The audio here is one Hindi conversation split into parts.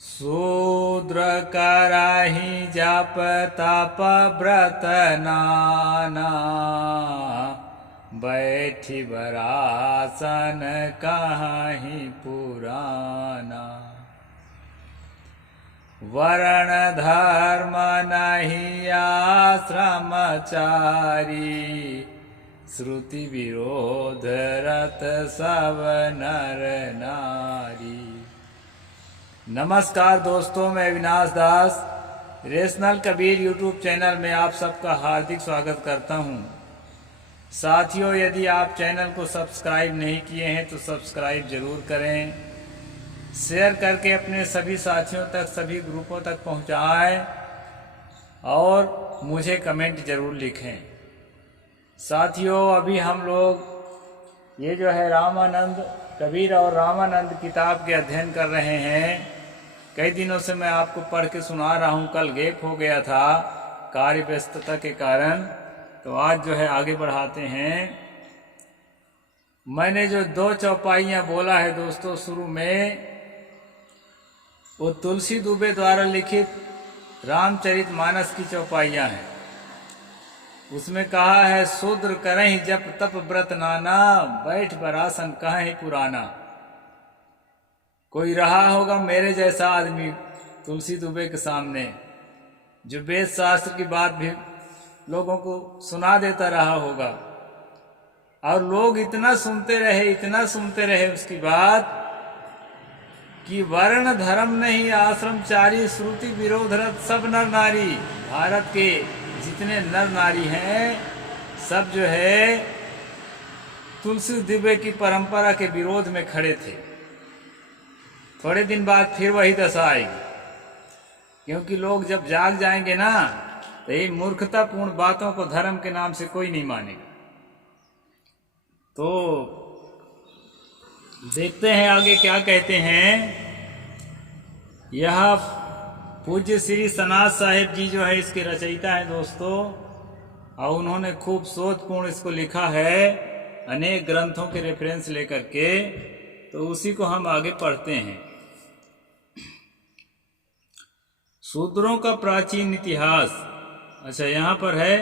शूद्र कराही जप तप व्रत नाना, बैठी बरासन कहीं पुराना। वर्ण धर्म नहीं आश्रमचारी, श्रुति विरोध रत सब नर नारी। नमस्कार दोस्तों, मैं अविनाश दास रेशनल कबीर यूट्यूब चैनल में आप सबका हार्दिक स्वागत करता हूं। साथियों, यदि आप चैनल को सब्सक्राइब नहीं किए हैं तो सब्सक्राइब जरूर करें, शेयर करके अपने सभी साथियों तक, सभी ग्रुपों तक पहुंचाएं और मुझे कमेंट जरूर लिखें। साथियों, अभी हम लोग ये जो है रामानंद कबीर और रामानंद किताब के अध्ययन कर रहे हैं। कई दिनों से मैं आपको पढ़ के सुना रहा हूँ। कल गैप हो गया था कार्य व्यस्तता के कारण, तो आज जो है आगे बढ़ाते हैं। मैंने जो 2 चौपाइयाँ बोला है दोस्तों शुरू में, वो तुलसी दुबे द्वारा लिखित रामचरितमानस की चौपाइयाँ हैं। उसमें कहा है, शूद्र करहि जप तप व्रत नाना, बैठ बरासन कहीं पुराना। कोई रहा होगा मेरे जैसा आदमी तुलसी दुबे के सामने, जो वेद शास्त्र की बात भी लोगों को सुना देता रहा होगा, और लोग इतना सुनते रहे उसकी बात कि वर्ण धर्म नहीं आश्रमचारी, श्रुति विरोधरत सब नर नारी। भारत के जितने नर नारी हैं सब जो है तुलसी दुबे की परंपरा के विरोध में खड़े थे। थोड़े दिन बाद फिर वही दशा आएगी, क्योंकि लोग जब जाग जाएंगे ना, तो ये मूर्खतापूर्ण बातों को धर्म के नाम से कोई नहीं मानेगा। तो देखते हैं आगे क्या कहते हैं। यह पूज्य श्री सनात साहिब जी जो है इसके रचयिता हैं दोस्तों, और उन्होंने खूब शोधपूर्ण इसको लिखा है, अनेक ग्रंथों के रेफरेंस लेकर के। तो उसी को हम आगे पढ़ते हैं। शूद्रों का प्राचीन इतिहास। अच्छा, यहाँ पर है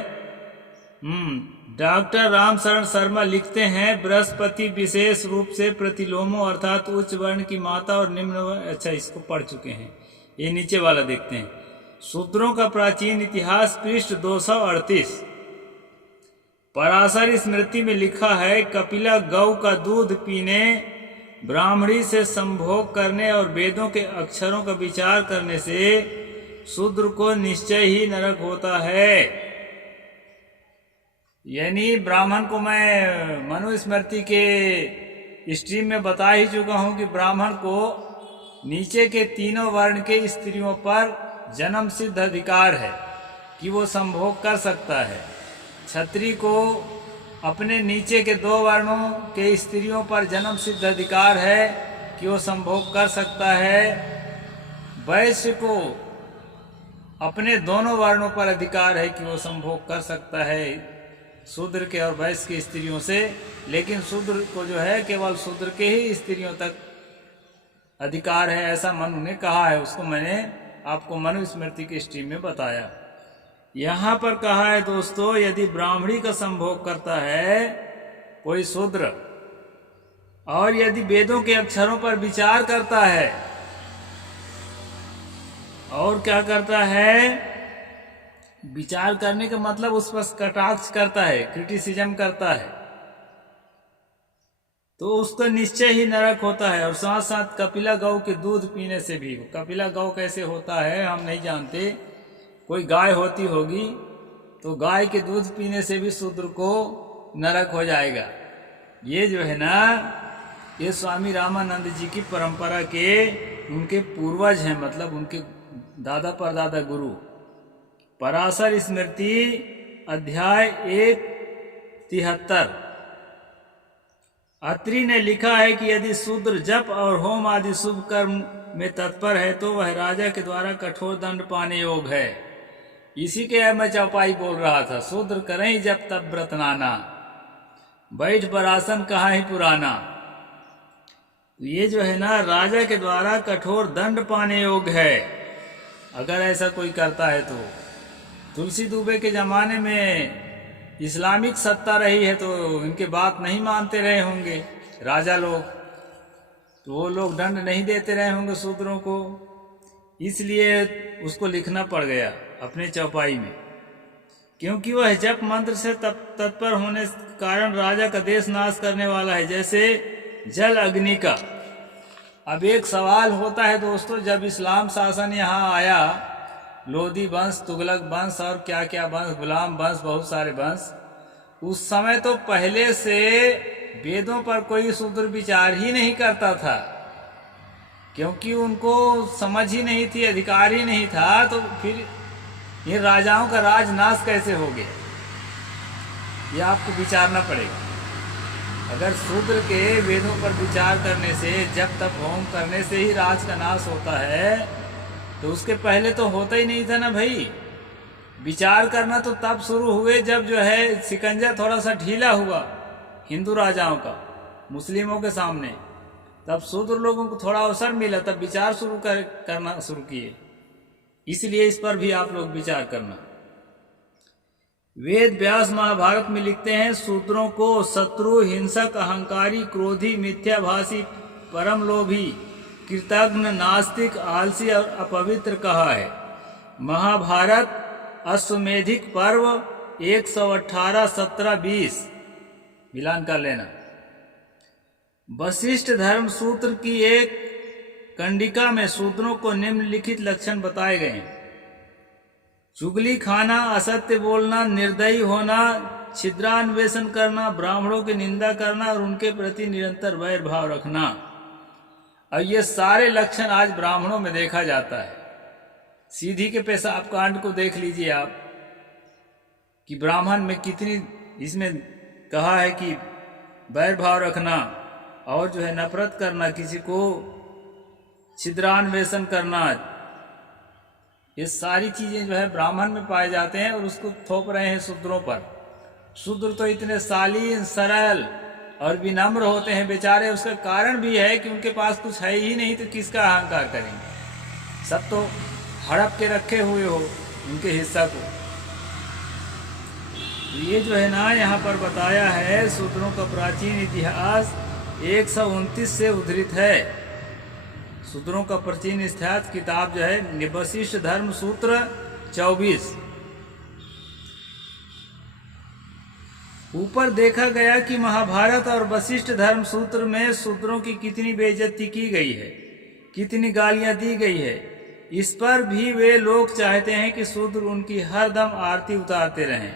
डॉक्टर रामशरण शर्मा लिखते हैं, बृहस्पति विशेष रूप से प्रतिलोमों अर्थात उच्च वर्ण की माता और निम्न वर्ण। अच्छा, इसको पढ़ चुके हैं, ये नीचे वाला देखते हैं। शूद्रों का प्राचीन इतिहास, पृष्ठ 238। पराशर स्मृति में लिखा है, कपिला गौ का दूध पीने, ब्राह्मणी से संभोग करने और वेदों के अक्षरों का विचार करने से शूद्र को निश्चय ही नरक होता है। यानी ब्राह्मण को मैं मनुस्मृति के स्ट्रीम में बता ही चुका हूं कि ब्राह्मण को नीचे के तीनों वर्ण के स्त्रियों पर जन्म सिद्ध अधिकार है कि वो संभोग कर सकता है। क्षत्रिय को अपने नीचे के 2 वर्णों के स्त्रियों पर जन्म सिद्ध अधिकार है कि वो संभोग कर सकता है। वैश्य को अपने दोनों वर्णों पर अधिकार है कि वो संभोग कर सकता है शूद्र के और वैश्य की स्त्रियों से, लेकिन शूद्र को जो है केवल शूद्र के ही स्त्रियों तक अधिकार है, ऐसा मनु ने कहा है। उसको मैंने आपको मनुस्मृति की स्ट्रीम में बताया। यहाँ पर कहा है दोस्तों, यदि ब्राह्मणी का संभोग करता है कोई शूद्र, और यदि वेदों के अक्षरों पर विचार करता है, और क्या करता है, विचार करने का मतलब उस पर कटाक्ष करता है, क्रिटिसिज्म करता है, तो उसका निश्चय ही नरक होता है। और साथ साथ कपिला गौ के दूध पीने से भी। कपिला गौ कैसे होता है हम नहीं जानते, कोई गाय होती होगी, तो गाय के दूध पीने से भी शूद्र को नरक हो जाएगा। ये जो है ना, ये स्वामी रामानंद जी की परंपरा के उनके पूर्वज हैं, मतलब उनके दादा परदादा गुरु। पराशर स्मृति अध्याय 1:73। अत्रि ने लिखा है कि यदि शूद्र जप और होम आदि शुभ कर्म में तत्पर है तो वह राजा के द्वारा कठोर दंड पाने योग है। इसी के मैं चौपाई बोल रहा था, शूद्र करें जप तप व्रत नाना, बैठ बरासन कहाँ ही पुराना। ये जो है ना राजा के द्वारा कठोर दंड पाने योग्य है, अगर ऐसा कोई करता है तो। तुलसी दुबे के ज़माने में इस्लामिक सत्ता रही है तो इनके बात नहीं मानते रहे होंगे राजा लोग, तो वो लोग दंड नहीं देते रहे होंगे शूद्रों को, इसलिए उसको लिखना पड़ गया अपने चौपाई में। क्योंकि वह जप मंत्र से तत्पर होने के कारण राजा का देश नाश करने वाला है, जैसे जल अग्नि का। अब एक सवाल होता है दोस्तों, जब इस्लाम शासन यहाँ आया, लोधी वंश, तुगलक वंश और क्या क्या वंश, गुलाम वंश, बहुत सारे वंश, उस समय तो पहले से वेदों पर कोई शूद्र विचार ही नहीं करता था, क्योंकि उनको समझ ही नहीं थी, अधिकार ही नहीं था। तो फिर ये राजाओं का राजनाश कैसे हो गया, ये आपको विचारना पड़ेगा। अगर शूद्र के वेदों पर विचार करने से, जब तप होम करने से ही राज का नाश होता है, तो उसके पहले तो होता ही नहीं था ना भाई। विचार करना तो तब शुरू हुए जब जो है शिकंजा थोड़ा सा ढीला हुआ हिंदू राजाओं का मुस्लिमों के सामने, तब शूद्र लोगों को थोड़ा अवसर मिला, तब विचार करना शुरू किए। इसलिए इस पर भी आप लोग विचार करना। वेद व्यास महाभारत में लिखते हैं, शूद्रों को शत्रु, हिंसक, अहंकारी, क्रोधी, मिथ्याभाषी, परम लोभी, कृतघ्न, नास्तिक, आलसी और अपवित्र कहा है। महाभारत अश्वमेधिक पर्व 118, 17, 20 मिलान कर लेना। वशिष्ठ धर्म सूत्र की एक कंडिका में शूद्रों को निम्नलिखित लक्षण बताए गए हैं: चुगली खाना, असत्य बोलना, निर्दयी होना, छिद्रान्वेषण करना, ब्राह्मणों की निंदा करना और उनके प्रति निरंतर वैर भाव रखना। और ये सारे लक्षण आज ब्राह्मणों में देखा जाता है। सीधी के पेशाब कांड को देख लीजिए आप, कि ब्राह्मण में कितनी इसमें कहा है कि वैर भाव रखना और जो है नफरत करना, किसी को छिद्रान्वेषण करना, ये सारी चीजें जो है ब्राह्मण में पाए जाते हैं और उसको थोप रहे हैं शूद्रों पर। शूद्र तो इतने शालीन, सरल और विनम्र होते हैं बेचारे। उसका कारण भी है कि उनके पास कुछ है ही नहीं, तो किसका अहंकार करेंगे। सब तो हड़प के रखे हुए हो उनके हिस्सा को। ये जो है ना यहाँ पर बताया है, शूद्रों का प्राचीन इतिहास 129 से उद्धृत है। शूद्रों का प्राचीन इतिहास किताब जो है वशिष्ठ धर्म सूत्र 24। ऊपर देखा गया कि महाभारत और वशिष्ठ धर्म सूत्र में शूद्रों की कितनी बेइज्जती की गई है, कितनी गालियां दी गई है। इस पर भी वे लोग चाहते हैं कि शूद्र उनकी हरदम आरती उतारते रहें।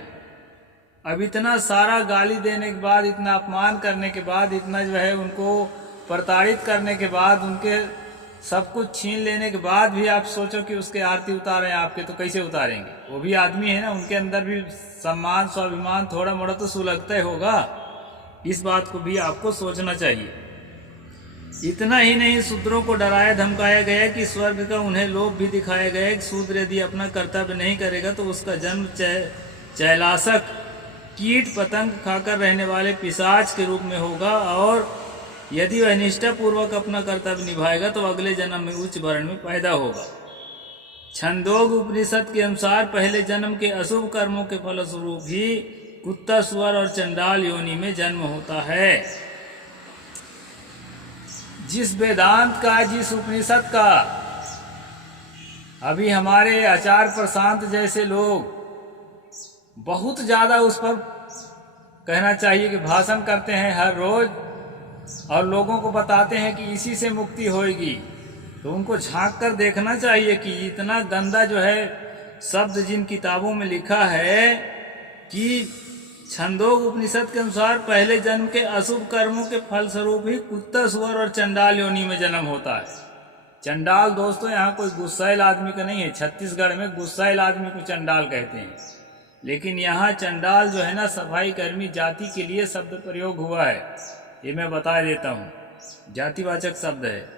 अब इतना सारा गाली देने के बाद, इतना अपमान करने के बाद, इतना जो है उनको प्रताड़ित करने के बाद, उनके सब कुछ छीन लेने के बाद भी आप सोचो कि उसके आरती उतारें आपके, तो कैसे उतारेंगे? वो भी आदमी है ना, उनके अंदर भी सम्मान, स्वाभिमान थोड़ा मोड़ा तो सुलगता ही होगा। इस बात को भी आपको सोचना चाहिए। इतना ही नहीं, शूद्रों को डराया धमकाया गया कि स्वर्ग का उन्हें लोभ भी दिखाया गया कि शूद्र यदि अपना कर्तव्य नहीं करेगा तो उसका जन्म चैलाशक, कीट पतंग खाकर रहने वाले पिशाच के रूप में होगा, और यदि वह निष्ठा पूर्वक अपना कर्तव्य निभाएगा तो अगले जन्म में उच्च वर्ण में पैदा होगा। छंदोग उपनिषद के अनुसार पहले जन्म के अशुभ कर्मों के फलस्वरूप ही कुत्ता, सुअर और चंडाल योनि में जन्म होता है। जिस वेदांत का, जिस उपनिषद का अभी हमारे आचार्य प्रशांत जैसे लोग बहुत ज्यादा उस पर कहना चाहिए कि भाषण करते हैं हर रोज, और लोगों को बताते हैं कि इसी से मुक्ति होगी, तो उनको झांक कर देखना चाहिए कि इतना गंदा जो है शब्द जिन किताबों में लिखा है कि छंदोग उपनिषद के अनुसार पहले जन्म के अशुभ कर्मों के फलस्वरूप ही कुत्ता, सुअर और चंडाल योनि में जन्म होता है। चंडाल दोस्तों यहाँ कोई गुस्सैल आदमी का नहीं है। छत्तीसगढ़ में गुस्सैल आदमी को चंडाल कहते हैं, लेकिन यहाँ चंडाल जो है ना सफाई कर्मी जाति के लिए शब्द प्रयोग हुआ है। ये मैं बता देता हूँ, जातिवाचक शब्द है।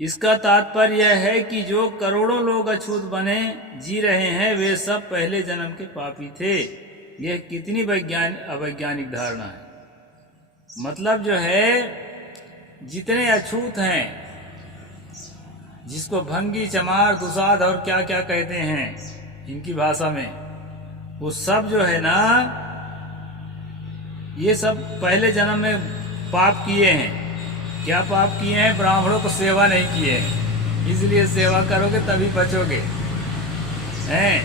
इसका तात्पर्य यह है कि जो करोड़ों लोग अछूत बने जी रहे हैं वे सब पहले जन्म के पापी थे। यह कितनी अवैज्ञानिक धारणा है। मतलब जो है जितने अछूत हैं, जिसको भंगी, चमार, दुसाध और क्या क्या कहते हैं इनकी भाषा में, वो सब जो है ना, ये सब पहले जन्म में पाप किए हैं। क्या पाप किए हैं? ब्राह्मणों को सेवा नहीं किए हैं, इसलिए सेवा करोगे तभी बचोगे, हैं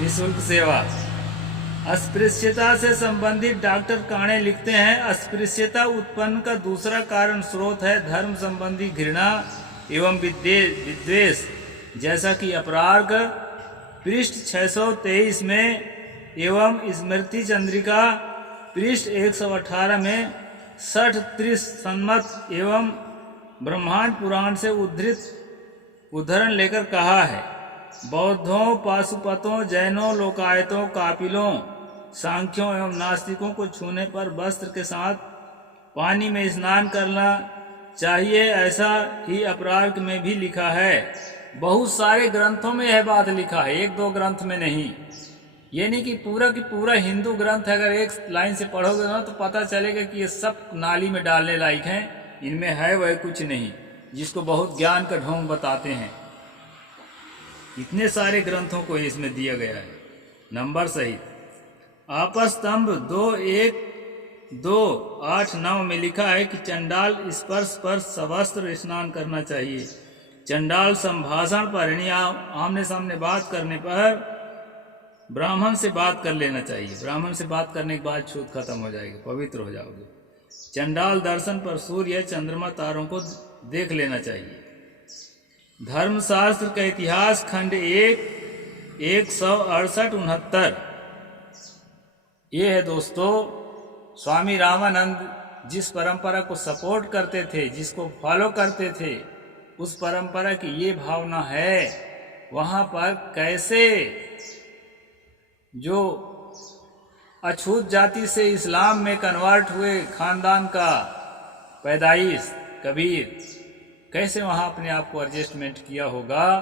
निःशुल्क सेवा। अस्पृश्यता से संबंधित डॉक्टर काणे लिखते हैं, अस्पृश्यता उत्पन्न का दूसरा कारण स्रोत है धर्म संबंधी घृणा एवं विद्वेष, जैसा कि अपराग पृष्ठ 623 में एवं स्मृति चंद्रिका पृष्ठ 118 में 60-30 सन्मत एवं ब्रह्मांड पुराण से उद्धृत उद्धरण लेकर कहा है। बौद्धों, पाशुपतों, जैनों, लोकायतों, कापिलों, सांख्यों एवं नास्तिकों को छूने पर वस्त्र के साथ पानी में स्नान करना चाहिए, ऐसा ही अपराग में भी लिखा है। बहुत सारे ग्रंथों में यह बात लिखा है, एक दो ग्रंथ में नहीं। ये नहीं कि पूरा हिंदू ग्रंथ अगर एक लाइन से पढ़ोगे ना तो पता चलेगा कि ये सब नाली में डालने लायक हैं, इनमें है वह कुछ नहीं, जिसको बहुत ज्ञान का ढोंग बताते हैं। इतने सारे ग्रंथों को इसमें दिया गया है नंबर सहित। आपस्तंभ 2:1-2:8-9 में लिखा है कि चंडाल स्पर्श पर सवस्त्र स्नान करना चाहिए। चंडाल संभाषण पर यानी आमने सामने बात करने पर ब्राह्मण से बात कर लेना चाहिए। ब्राह्मण से बात करने के बाद छूत खत्म हो जाएगी, पवित्र हो जाओगे। चंडाल दर्शन पर सूर्य, चंद्रमा, तारों को देख लेना चाहिए। धर्मशास्त्र का इतिहास खंड 1:168-69 ये है दोस्तों। स्वामी रामानंद जिस परंपरा को सपोर्ट करते थे, जिसको फॉलो करते थे, उस परंपरा की ये भावना है। वहाँ पर कैसे जो अछूत जाति से इस्लाम में कन्वर्ट हुए खानदान का पैदाइश कबीर, कैसे वहाँ अपने आप को एडजस्टमेंट किया होगा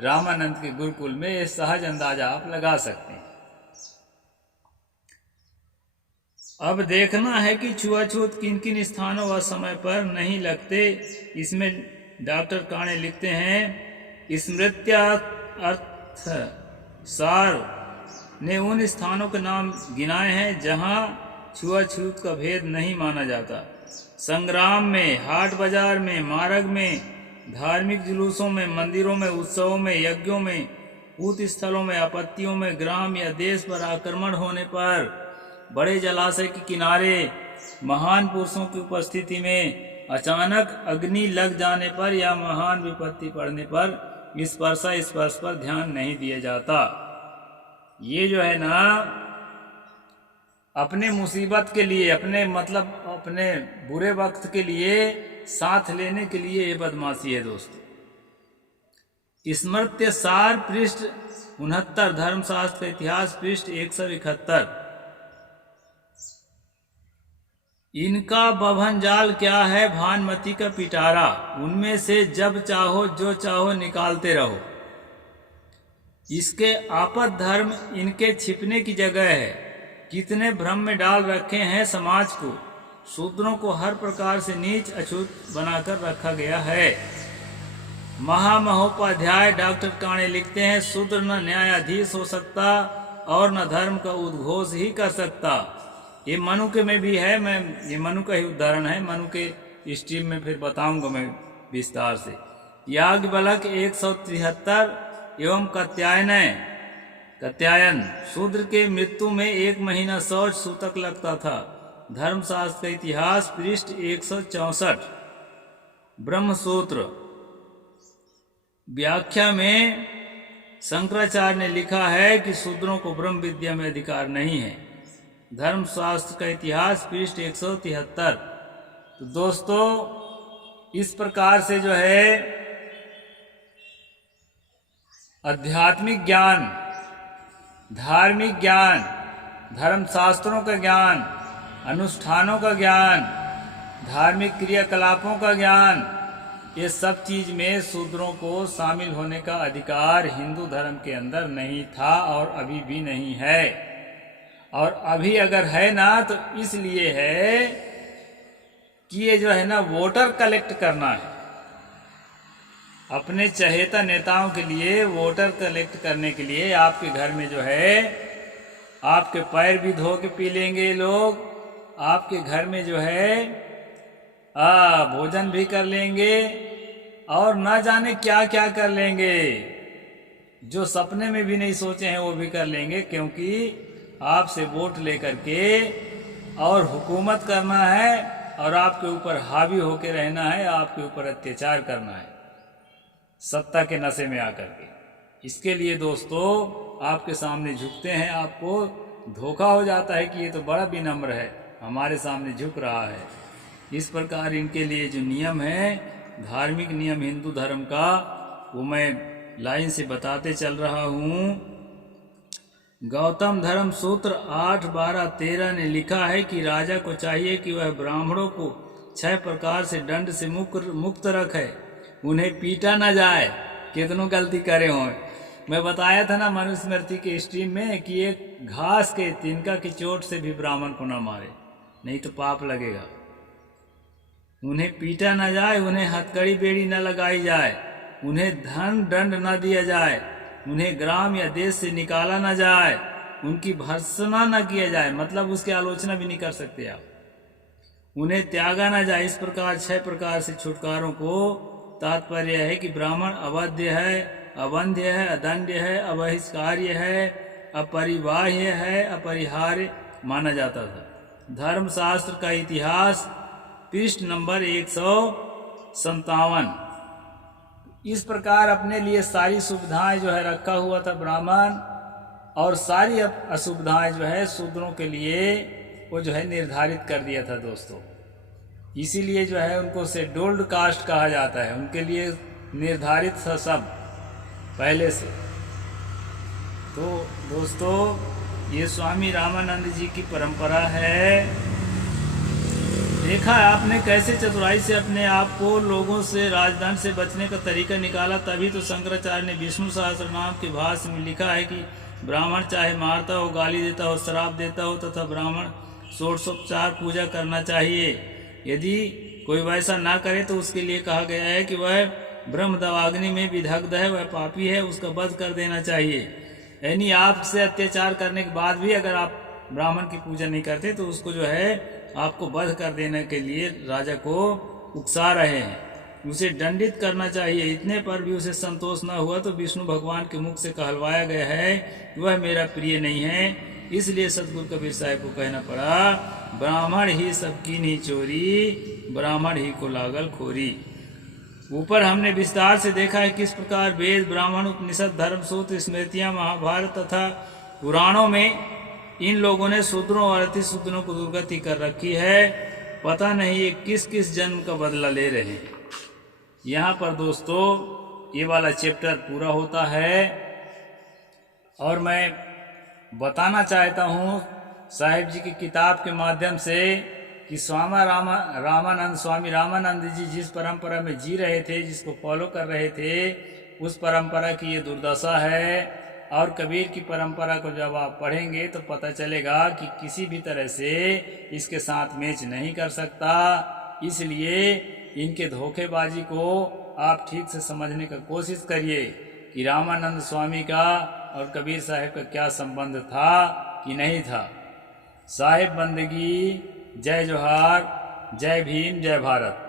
रामानंद के गुरुकुल में, ये सहज अंदाजा आप लगा सकते हैं। अब देखना है कि छुआछूत किन किन स्थानों व समय पर नहीं लगते। इसमें डॉक्टर काणे लिखते हैं, स्मृत्यार्थ सार ने उन स्थानों के नाम गिनाए हैं जहां छुआछूत का भेद नहीं माना जाता। संग्राम में, हाट बाजार में, मार्ग में, धार्मिक जुलूसों में, मंदिरों में, उत्सवों में, यज्ञों में, पूत स्थलों में, आपत्तियों में, ग्राम या देश पर आक्रमण होने पर, बड़े जलाशय के किनारे, महान पुरुषों की उपस्थिति में, अचानक अग्नि लग जाने पर या महान विपत्ति पड़ने पर स्पर्श पर ध्यान नहीं दिया जाता। ये जो है ना, अपने मुसीबत के लिए, अपने बुरे वक्त के लिए साथ लेने के लिए ये बदमाशी है दोस्तों। स्मृत्य सार पृष्ठ 69, धर्मशास्त्र का इतिहास पृष्ठ 171। इनका बभन जाल क्या है? भानमती का पिटारा, उनमें से जब चाहो जो चाहो निकालते रहो। इसके आपद धर्म इनके छिपने की जगह है। कितने भ्रम में डाल रखे हैं समाज को। शूद्रों को हर प्रकार से नीच अछूत बनाकर रखा गया है। महामहोपाध्याय डॉक्टर काणे लिखते हैं, शूद्र न न्यायाधीश हो सकता और न धर्म का उद्घोष ही कर सकता। ये मनु के में भी है, ये मनु का ही उदाहरण है। मनु के स्ट्रीम में फिर बताऊंगा मैं विस्तार से। याज्ञवल्क्य 173 एवं कात्यायन, शूद्र के मृत्यु में 1 महीना शौच सूतक लगता था। धर्मशास्त्र का इतिहास पृष्ठ 164। ब्रह्मसूत्र व्याख्या में शंकराचार्य ने लिखा है कि शूद्रों को ब्रह्म विद्या में अधिकार नहीं है। धर्मशास्त्र का इतिहास पृष्ठ 173। तो दोस्तों, इस प्रकार से जो है आध्यात्मिक ज्ञान, धार्मिक ज्ञान, धर्मशास्त्रों का ज्ञान, अनुष्ठानों का ज्ञान, धार्मिक क्रियाकलापों का ज्ञान, ये सब चीज में शूद्रों को शामिल होने का अधिकार हिंदू धर्म के अंदर नहीं था और अभी भी नहीं है। और अभी अगर है ना तो इसलिए है कि ये जो है ना वोटर कलेक्ट करना है, अपने चहेता नेताओं के लिए वोटर कलेक्ट करने के लिए आपके घर में जो है आपके पैर भी धो के पी लेंगे लोग, आपके घर में जो है भोजन भी कर लेंगे और न जाने क्या क्या कर लेंगे, जो सपने में भी नहीं सोचे हैं वो भी कर लेंगे, क्योंकि आपसे वोट लेकर के और हुकूमत करना है और आपके ऊपर हावी होके रहना है, आपके ऊपर अत्याचार करना है सत्ता के नशे में आकर के। इसके लिए दोस्तों आपके सामने झुकते हैं, आपको धोखा हो जाता है कि ये तो बड़ा विनम्र है, हमारे सामने झुक रहा है। इस प्रकार इनके लिए जो नियम है, धार्मिक नियम हिंदू धर्म का, वो मैं लाइन से बताते चल रहा हूँ। गौतम धर्म सूत्र 8, 12, 13 ने लिखा है कि राजा को चाहिए कि वह ब्राह्मणों को 6 प्रकार से दंड से मुक्त रखे, उन्हें पीटा न जाए, कितनों गलती करे हों। मैं बताया था ना मनुस्मृति के स्ट्रीम में कि एक घास के तिनका की चोट से भी ब्राह्मण को न मारे, नहीं तो पाप लगेगा। उन्हें पीटा न जाए, उन्हें हथकड़ी बेड़ी न लगाई जाए, उन्हें धन दंड न दिया जाए, उन्हें ग्राम या देश से निकाला न जाए, उनकी भर्त्सना न किया जाए, मतलब उसकी आलोचना भी नहीं कर सकते आप, उन्हें त्यागा न जाए। इस प्रकार 6 प्रकार से छुटकारों को तात्पर्य है कि ब्राह्मण अवध्य है, अवंध्य है, अदंड्य है, अबहिष्कार्य है, अपरिबाह्य है, अपरिहार्य माना जाता था। धर्मशास्त्र का इतिहास पृष्ठ नंबर 157। इस प्रकार अपने लिए सारी सुविधाएं जो है रखा हुआ था ब्राह्मण, और सारी असुविधाएं जो है शूद्रों के लिए वो जो है निर्धारित कर दिया था दोस्तों। इसीलिए जो है उनको शेड्यूल्ड कास्ट कहा जाता है, उनके लिए निर्धारित था सब पहले से। तो दोस्तों ये स्वामी रामानंद जी की परंपरा है। देखा आपने कैसे चतुराई से अपने आप को लोगों से राजदंड से बचने का तरीका निकाला। तभी तो शंकराचार्य ने विष्णु सहस्त्रनाम के भाष्य में लिखा है कि ब्राह्मण चाहे मारता हो, गाली देता हो, श्राप देता हो, तथा ब्राह्मण षोडशोपचार पूजा करना चाहिए। यदि कोई वैसा ना करे तो उसके लिए कहा गया है कि वह ब्रह्मदवाग्नि में विदग्ध है, वह पापी है, उसका वध कर देना चाहिए। यानी आपसे अत्याचार करने के बाद भी अगर आप ब्राह्मण की पूजा नहीं करते तो उसको जो है आपको वध कर देने के लिए राजा को उकसा रहे हैं, उसे दंडित करना चाहिए। इतने पर भी उसे संतोष न हुआ तो विष्णु भगवान के मुख से कहलवाया गया है कि वह मेरा प्रिय नहीं है। इसलिए सतगुरु कबीर साहब को कहना पड़ा, ब्राह्मण ही सबकी नहीं चोरी, ब्राह्मण ही को लागल खोरी। ऊपर हमने विस्तार से देखा है किस प्रकार वेद, ब्राह्मण, उपनिषद, धर्मसूत्र, स्मृतियां, महाभारत तथा पुराणों में इन लोगों ने शूद्रों और अति शूद्रों को दुर्गति कर रखी है। पता नहीं ये किस किस जन्म का बदला ले रहे हैं। यहाँ पर दोस्तों ये वाला चैप्टर पूरा होता है और मैं बताना चाहता हूँ साहिब जी की किताब के माध्यम से कि स्वामी रामानंद जी जिस परंपरा में जी रहे थे, जिसको फॉलो कर रहे थे, उस परंपरा की ये दुर्दशा है। और कबीर की परंपरा को जब आप पढ़ेंगे तो पता चलेगा कि किसी भी तरह से इसके साथ मैच नहीं कर सकता। इसलिए इनके धोखेबाजी को आप ठीक से समझने का कोशिश करिए कि रामानंद स्वामी का और कबीर साहब का क्या संबंध था कि नहीं था। साहिब बंदगी, जय जोहार, जय भीम, जय भारत।